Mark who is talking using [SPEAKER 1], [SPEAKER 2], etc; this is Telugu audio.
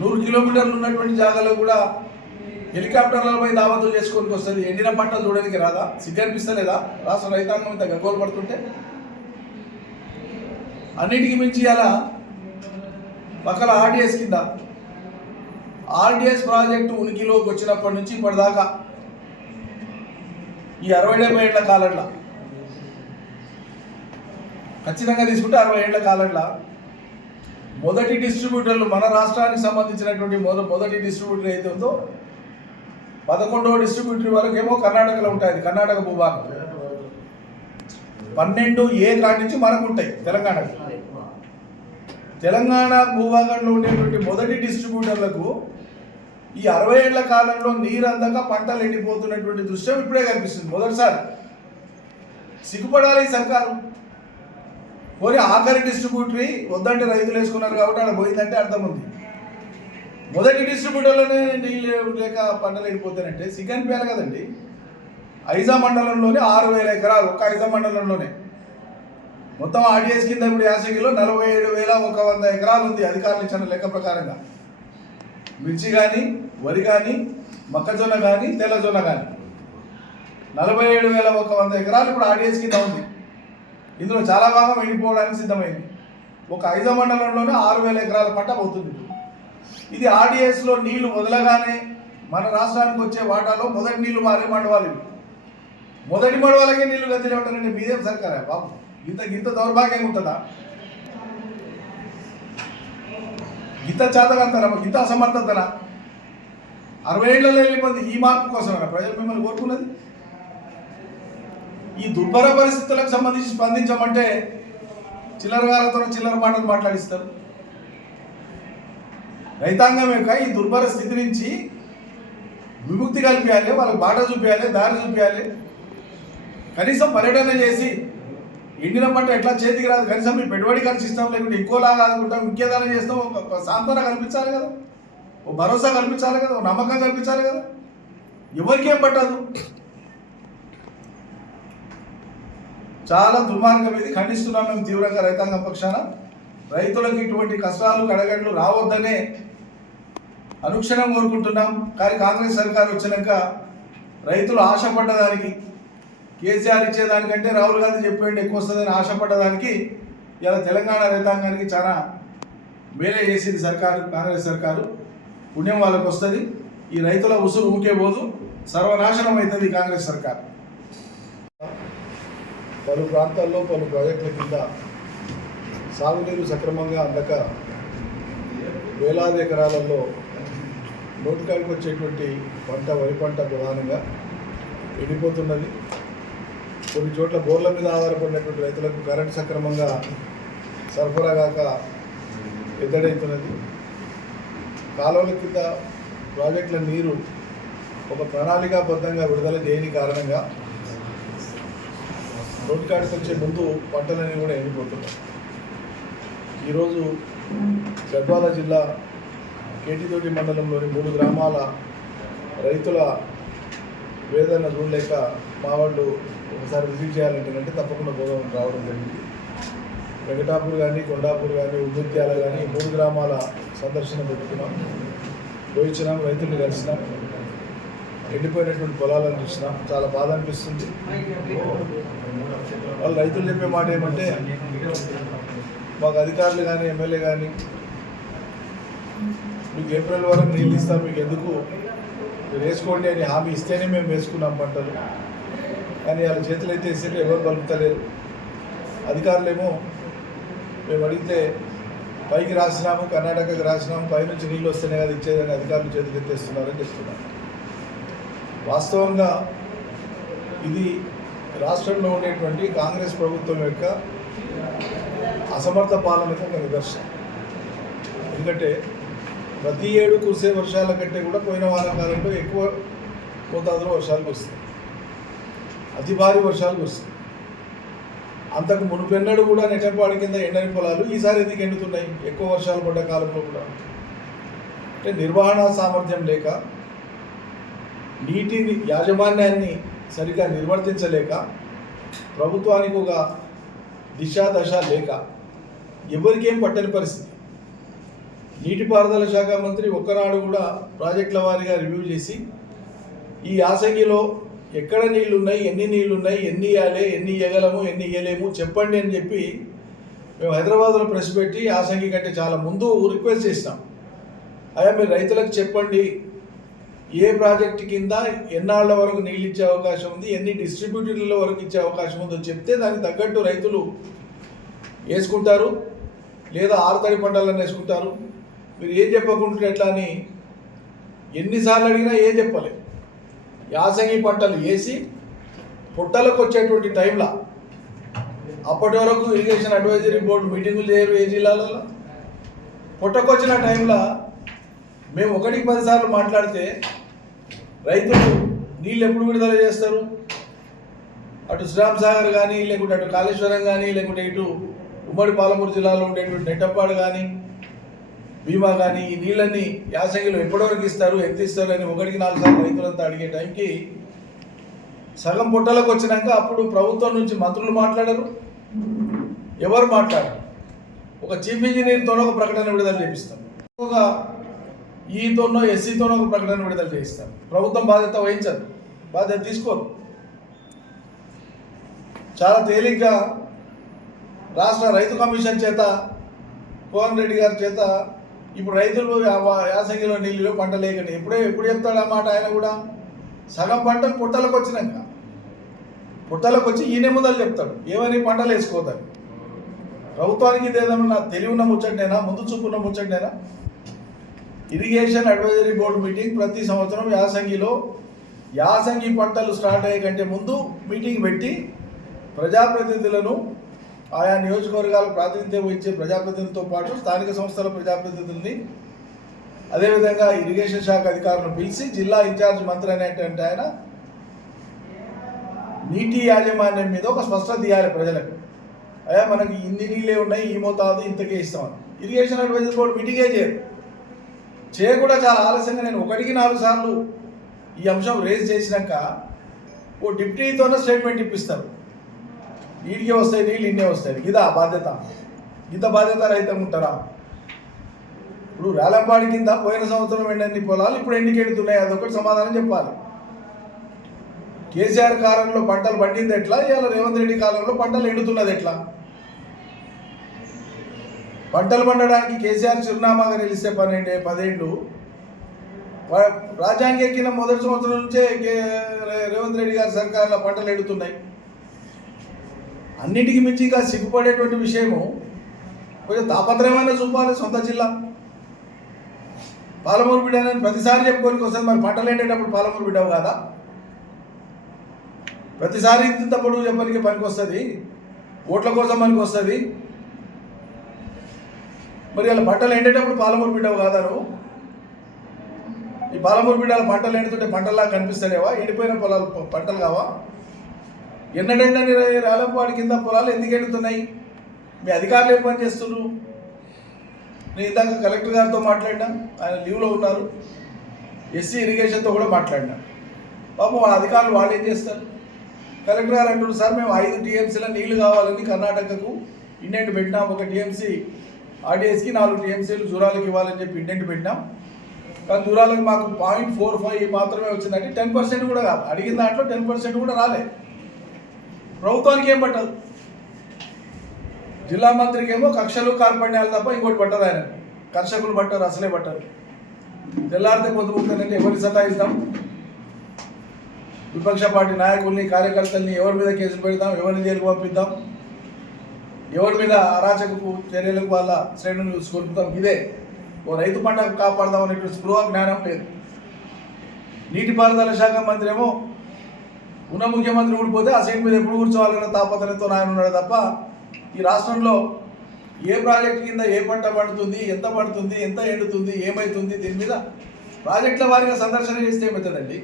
[SPEAKER 1] నూరు కిలోమీటర్లు ఉన్నటువంటి జాగాలో కూడా హెలికాప్టర్లపై దావతులు చేసుకొని వస్తుంది. ఎండిన పంటలు చూడడానికి రాదా? సిగ్గు అనిపిస్తలేదా? రాష్ట్ర రైతాంగం ఇంత గగ్గోలు పడుతుంటే? అన్నిటికీ మించి అలా పక్కన ఆర్డిఎస్ కింద ఆర్డిఎస్ ప్రాజెక్టు ఉనికిలోకి వచ్చినప్పటి నుంచి ఇప్పటిదాకా ఈ అరవై డెబ్బై ఏళ్ళ కాలంలో ఖచ్చితంగా తీసుకుంటే అరవై ఏళ్ళ కాలంలో మొదటి డిస్ట్రిబ్యూటర్లు మన రాష్ట్రానికి సంబంధించినటువంటి మొద మొదటి డిస్ట్రిబ్యూటర్ అయితే ఉందో పదకొండవ డిస్ట్రిబ్యూటర్ వరకు ఏమో కర్ణాటకలో ఉంటాయి. కర్ణాటక భూభాగం. పన్నెండు ఏ కాడి నుంచి మనకు ఉంటాయి? తెలంగాణ తెలంగాణ భూభాగంలో ఉండేటువంటి మొదటి డిస్ట్రిబ్యూటర్లకు ఈ అరవై ఏళ్ళ కాలంలో నీరు అందక పంటలు ఎండిపోతున్నటువంటి దృశ్యం ఇప్పుడే కనిపిస్తుంది. మొదటిసారి. సిగ్గుపడాలి సర్కారు. పోనీ ఆఖరి డిస్ట్రిబ్యూటరీ వద్దంటే రైతులు వేసుకున్నారు కాబట్టి అక్కడ పోయిందంటే అర్థం ఉంది. మొదటి డిస్ట్రిబ్యూటర్లోనే నీళ్ళు లేక పంటలు వెళ్ళిపోతానంటే సిగ్గన్ పేల కదండి. ఐజా మండలంలోనే ఆరు వేల ఎకరాలు ఒక్క ఐజా మండలంలోనే. మొత్తం ఆర్డిఎస్ కింద ఇప్పుడు యాసగిలో నలభై ఏడు వేల ఒక వంద ఎకరాలు ఉంది అధికారులు ఇచ్చిన లెక్క ప్రకారంగా. మిర్చి కానీ వరి కానీ మొక్కజొన్న కానీ తెల్లజొన్న కానీ నలభై ఏడు వేల ఒక వంద ఎకరాలు ఇప్పుడు ఆర్డిఎస్ కింద ఉంది. ఇందులో చాలా భాగం ఎండిపోవడానికి సిద్ధమైంది. ఒక ఐదో మండలంలోనే ఆరు వేల ఎకరాల పంట పోతుంది. ఇది ఆర్డిఎస్లో నీళ్ళు వదలగానే మన రాష్ట్రానికి వచ్చే వాటాలో మొదటి నీళ్ళు మారే మండవాలు మొదటి మండవాలకే నీళ్ళు గదిలే ఉంటారండి మీదేం సర్కారా బాబు? ఇంత ఇంత దౌర్భాగ్యం ఉంటుందా? ఇంత చేతకంతనా ఇంత అసమర్థతనా? అరవై ఏళ్ళలో వెళ్ళిపోయింది ఈ మార్పు కోసమేనా? ప్రజలు మిమ్మల్ని కోరుకున్నది? ఈ దుర్భర పరిస్థితులకు సంబంధించి స్పందించమంటే చిల్లరగాలతో చిల్లర మాటలు మాట్లాడిస్తారు. రైతాంగం యొక్క ఈ దుర్భర స్థితి నుంచి విముక్తి కల్పించాలి వాళ్ళకి బాట చూపించాలి దారి చూపించాలి. కనీసం పర్యటన చేసి ఎండిన పంట ఎట్లా చేతికి రాదు కనీసం మీ పెట్టుబడి ఖర్చు ఇస్తాం లేకుంటే ఇంకోలాగా అనుకుంటాం ఇంకేదైనా చేస్తాం ఒక సాంత్వన కల్పించాలి కదా. ఓ భరోసా కల్పించాలి కదా ఓ నమ్మకం కల్పించాలి కదా. ఎవరికేం పట్టదు? చాలా దుర్మార్గం ఇది. ఖండిస్తున్నాం మేము తీవ్రంగా రైతాంగం పక్షాన. రైతులకు ఇటువంటి కష్టాలు కడగండ్లు రావద్దనే అనుక్షణం కోరుకుంటున్నాం. కానీ కాంగ్రెస్ సర్కార్ వచ్చినాక రైతులు ఆశపడ్డదానికి కేసీఆర్ ఇచ్చేదానికంటే రాహుల్ గాంధీ చెప్పేయండి ఎక్కువ వస్తుందని ఆశపడ్డదానికి ఇలా తెలంగాణ రైతాంగానికి చాలా మేలే చేసింది సర్కారు కాంగ్రెస్ సర్కారు. పుణ్యం వాళ్ళకు వస్తుంది. ఈ రైతుల ఉసురు ఊకే పోదు. సర్వనాశనం అవుతుంది కాంగ్రెస్ సర్కార్. పలు ప్రాంతాల్లో పలు ప్రాజెక్టుల కింద సాగునీరు సక్రమంగా అందక వేలాది ఎకరాలలో నోటికాడికి వచ్చేటువంటి పంట వరి పంట ప్రధానంగా ఎండిపోతున్నది. కొన్ని చోట్ల బోర్ల మీద ఆధారపడినటువంటి రైతులకు కరెంట్ సక్రమంగా సరఫరా కాక ఎద్దడవుతున్నది కాలువల కింద ప్రాజెక్టుల నీరు ఒక ప్రణాళికాబద్ధంగా విడుదల చేయని కారణంగా నోటికాడికి వచ్చే ముందు పంటలన్నీ కూడా ఎండిపోతున్నాయి ఈరోజు గద్వాల జిల్లా కేటితోటి మండలంలోని మూడు గ్రామాల రైతుల వేదన చూడలేక మా వాళ్ళు ఒకసారి విజిట్ చేయాలంటేనంటే తప్పకుండా గోదావరి రావడం జరిగింది. వెంకటాపూర్ కానీ కొండాపూర్ కానీ ఉద్యోగ్యాల కానీ మూడు గ్రామాల సందర్శన పెట్టుకున్నాం. పోయించినాం రైతుల్ని కలిసినాం. ఎండిపోయినటువంటి పొలాలను చూసినాం చాలా బాధ అనిపిస్తుంది. వాళ్ళు రైతులు చెప్పే మాట ఏమంటే మాకు అధికారులు కానీ ఎమ్మెల్యే కానీ మీకు ఏప్రిల్ వరకు నీళ్ళు ఇస్తాం మీకు ఎందుకు? మీరు వేసుకోండి అని హామీ ఇస్తేనే మేము వేసుకున్నాం పంటలు. కానీ వాళ్ళ చేతులు అయితే ఇస్తే ఎవరు పలుకుతలేరు అధికారులేమో మేము అడిగితే పైకి రాసినాము కర్ణాటకకి రాసినాము పైనుంచి నీళ్ళు వస్తేనే కదా ఇచ్చేదని అధికారులు చేతులు ఎత్తేస్తున్నారని చెప్తున్నారు. వాస్తవంగా ఇది రాష్ట్రంలో ఉండేటువంటి కాంగ్రెస్ ప్రభుత్వం యొక్క అసమర్థ పాలనకు ఒక నిదర్శనం. ఎందుకంటే ప్రతి ఏడు కురిసే వర్షాల కంటే కూడా పోయిన వారం కాలంలో ఎక్కువ మోతాదులో వర్షాలు వస్తాయి అతి భారీ వర్షాలు వస్తాయి అంతకు మునుపెన్నడు కూడా నెట్టంపాడి కింద ఎండని పొలాలు ఈసారి ఎందుకు ఎండుతున్నాయి? ఎక్కువ వర్షాలు పడ్డ కాలంలో కూడా. అంటే నిర్వహణ సామర్థ్యం లేక నీటిని యాజమాన్యాన్ని సరిగా నిర్వర్తించలేక ప్రభుత్వానికి ఒక దిశ దశ లేక ఎవరికేం పట్టని పరిస్థితి. నీటిపారుదల శాఖ మంత్రి ఒక్కనాడు కూడా ప్రాజెక్టుల వారీగా రివ్యూ చేసి ఈ యాసంగిలో ఎక్కడ నీళ్ళు ఉన్నాయి ఎన్ని నీళ్ళు ఉన్నాయి ఎన్ని ఇవ్వాలి ఎన్ని ఇవ్వగలము ఎన్ని ఇవ్వలేము చెప్పండి అని చెప్పి మేము హైదరాబాద్లో ప్రెస్ పెట్టి యాసంగి కంటే చాలా ముందు రిక్వెస్ట్ చేసినాం. అయ్యా మీరు రైతులకు చెప్పండి ఏ ప్రాజెక్టు కింద ఎన్నాళ్ళ వరకు నీళ్ళు ఇచ్చే అవకాశం ఉంది ఎన్ని డిస్ట్రిబ్యూటర్ల వరకు ఇచ్చే అవకాశం ఉందో చెప్తే దానికి తగ్గట్టు రైతులు వేసుకుంటారు లేదా ఆరుతడి పంటలను వేసుకుంటారు. మీరు ఏం చెప్పకుంటే ఎట్లా అని ఎన్నిసార్లు అడిగినా ఏం చెప్పలేదు. యాసంగి పంటలు వేసి పుట్టలకు వచ్చేటువంటి టైంలో అప్పటి వరకు ఇరిగేషన్ అడ్వైజరీ బోర్డు మీటింగులు చేయరు ఏ జిల్లాలలో? పుట్టకొచ్చిన టైంలో మేము ఒకటికి పదిసార్లు మాట్లాడితే రైతులు నీళ్ళు ఎప్పుడు విడుదల చేస్తారు? అటు శ్రీరామ్ సాగర్ కానీ లేకుంటే అటు కాళేశ్వరం కానీ లేకుంటే ఇటు ఉమ్మడి పాలమూరు జిల్లాలో ఉండేటువంటి నెట్టప్పాడు కానీ భీమా కానీ ఈ నీళ్ళని యాసంగిలో ఎప్పటివరకు ఇస్తారు ఎంత ఇస్తారు అని ఒకటికి నాలుగు సార్లు రైతులంతా అడిగే టైంకి సగం పుట్టలకు వచ్చినాక అప్పుడు ప్రభుత్వం నుంచి మంత్రులు మాట్లాడరు ఎవరు మాట్లాడరు? ఒక చీఫ్ ఇంజనీర్తో ఒక ప్రకటన విడుదల చేపిస్తాం ఒక ఈతోనో ఎస్సీతోనో ఒక ప్రకటన విడుదల చేయిస్తారు. ప్రభుత్వం బాధ్యత వహించదు. బాధ్యత తీసుకోరు. చాలా తేలిగ్గా రాష్ట్ర రైతు కమిషన్ చేత కోన్ రెడ్డి గారి చేత ఇప్పుడు రైతులు యాసంగిలో నీళ్ళు పంట లేకండి ఎప్పుడే ఎప్పుడు చెప్తాడు అన్నమాట మాట ఆయన కూడా? సగం పంటలు పుట్టలకు వచ్చినాక. పుట్టలకు వచ్చి ఈయన ముందలు చెప్తాడు. ఏమని పంటలు వేసుకోతాడు ప్రభుత్వానికి ఇదేదన్నా తెలివిన ముచ్చటేనా ముందు చూపున్న ముచ్చటనేనా? ఇరిగేషన్ అడ్వైజరీ బోర్డు మీటింగ్ ప్రతి సంవత్సరం యాసంగిలో యాసంగి పంటలు స్టార్ట్ అయ్యే కంటే ముందు మీటింగ్ పెట్టి ప్రజాప్రతినిధులను ఆయా నియోజకవర్గాల ప్రాతినిధ్యం ఇచ్చే ప్రజాప్రతినిధులతో పాటు స్థానిక సంస్థల ప్రజాప్రతినిధుల్ని అదేవిధంగా ఇరిగేషన్ శాఖ అధికారులను పిలిచి జిల్లా ఇన్ఛార్జ్ మంత్రి అనేటువంటి ఆయన నీటి యాజమాన్యం మీద ఒక స్పష్టత ఇవ్వాలి ప్రజలకు. అయ్యా మనకి ఇన్ని నీళ్ళే ఉన్నాయి ఈ మోతాదు ఇంతకే ఇస్తామని. ఇరిగేషన్ అడ్వైజర్ బోర్డు మీటింగే చేయరు. చేయకుండా చాలా ఆలస్యంగా నేను ఒకటికి నాలుగు సార్లు ఈ అంశం రేజ్ చేసినాక ఓ డిప్యూటీతోనే స్టేట్మెంట్ ఇప్పిస్తారు. వీడికే వస్తాయి నీళ్ళు ఇన్నే వస్తాయి. ఇదా బాధ్యత? ఇంత బాధ్యత రైతం ఉంటారా? ఇప్పుడు రాలంపాడి కింద పోయిన సంవత్సరం ఎండన్ని పొలాలు ఇప్పుడు ఎండికెడుతున్నాయి అదొకటి సమాధానం చెప్పాలి. కేసీఆర్ కాలంలో పంటలు పండింది ఎట్లా? ఇవాళ రేవంత్ రెడ్డి కాలంలో పంటలు ఎండుతున్నది ఎట్లా? పంటలు పండడానికి కేసీఆర్ చిరునామాగా నిలిస్తే పన్నెండు పదేళ్ళు. రాజ్యాంగ రాజ్యాంగం ఎక్కిన మొదటి సంవత్సరం నుంచే కే- రే- రేవంత్ రెడ్డి గారి సర్కార్లో పంటలు ఎండుతున్నాయి. అన్నిటికీ మించి ఇంకా సిగ్గుపడేటువంటి విషయము కొంచెం తాపత్రయమైన చూపాలి సొంత జిల్లా. పాలమూరు బిడ్డ అని ప్రతిసారి చెప్పుకోనికి వస్తుంది మరి పంటలు ఎండేటప్పుడు పాలమూరు బిడ్డవు కదా? ప్రతిసారి ఇంత పొడుగు చెప్పడానికి పనికి వస్తుంది ఓట్ల కోసం పనికి వస్తుంది. మరి ఇలా పంటలు ఎండేటప్పుడు పాలమూరు బిడ్డవు కాదారు? ఈ పాలమూరు బిడ్డల పంటలు ఎండుతుంటే పంటల్లా కనిపిస్తానేవా ఎండిపోయిన పొలాలు పంటలు కావా? ఎన్నడెండని రాలంపాడి కింద పొలాలు ఎందుకు ఎండుతున్నాయి? మీ అధికారులు ఏం పని చేస్తున్నారు? నేను ఇందాక కలెక్టర్ గారితో మాట్లాడినా ఆయన లీవ్లో ఉన్నారు. ఎస్సీ ఇరిగేషన్తో కూడా మాట్లాడినా. పాపం వాళ్ళ అధికారులు వాళ్ళు ఏం చేస్తారు? కలెక్టర్ గారు అంటున్నారు సార్ మేము ఐదు టీఎంసీల నీళ్ళు కావాలని కర్ణాటకకు ఇండెంట్ పెట్టినాం. ఒక టీఎంసీ ఆర్టీఎస్కి నాలుగు టీఎంసీలు జూరాలకు ఇవ్వాలని చెప్పి ఇండెంట్ పెట్టినాం. కానీ జూరాలకు మాకు పాయింట్ ఫోర్ ఫైవ్ మాత్రమే వచ్చిందంటే టెన్ పర్సెంట్ కూడా కాదు. అడిగిన దాంట్లో టెన్ పర్సెంట్ కూడా రాలే. ప్రభుత్వానికి ఏం పట్టదు. జిల్లా మంత్రికి ఏమో కక్షలు కార్పణ్యాలు తప్ప ఇంకోటి పట్టదు ఆయన. కర్షకులు పట్టరు అసలే పట్టరు. తెల్లారితే పొద్దుముకుందంటే ఎవరిని సతాయిస్తాం? విపక్ష పార్టీ నాయకుల్ని కార్యకర్తల్ని ఎవరి మీద కేసులు పెడతాం? ఎవరిని జైలుకు పంపిద్దాం? ఎవరి మీద అరాచకపు చర్యలకు వాళ్ళ శ్రేణులు కొలుపుతాం ఇదే ఓ రైతు పంట కాపాడదాం అనేటువంటి స్పృహ జ్ఞానం లేదు. నీటిపారుదల శాఖ మంత్రి ఏమో ఉన్న ముఖ్యమంత్రి ఊడిపోతే ఆ సీట్ మీద ఎప్పుడు కూర్చోవాలన్న తాపత్రయంతో ఆయన ఉన్నాడు తప్ప ఈ రాష్ట్రంలో ఏ ప్రాజెక్ట్ కింద ఏ పంట పండుతుంది ఎంత పడుతుంది ఎంత ఎండుతుంది ఏమవుతుంది దీని మీద ప్రాజెక్టుల వారిగా సందర్శన చేస్తే ఏమవుతుందండి?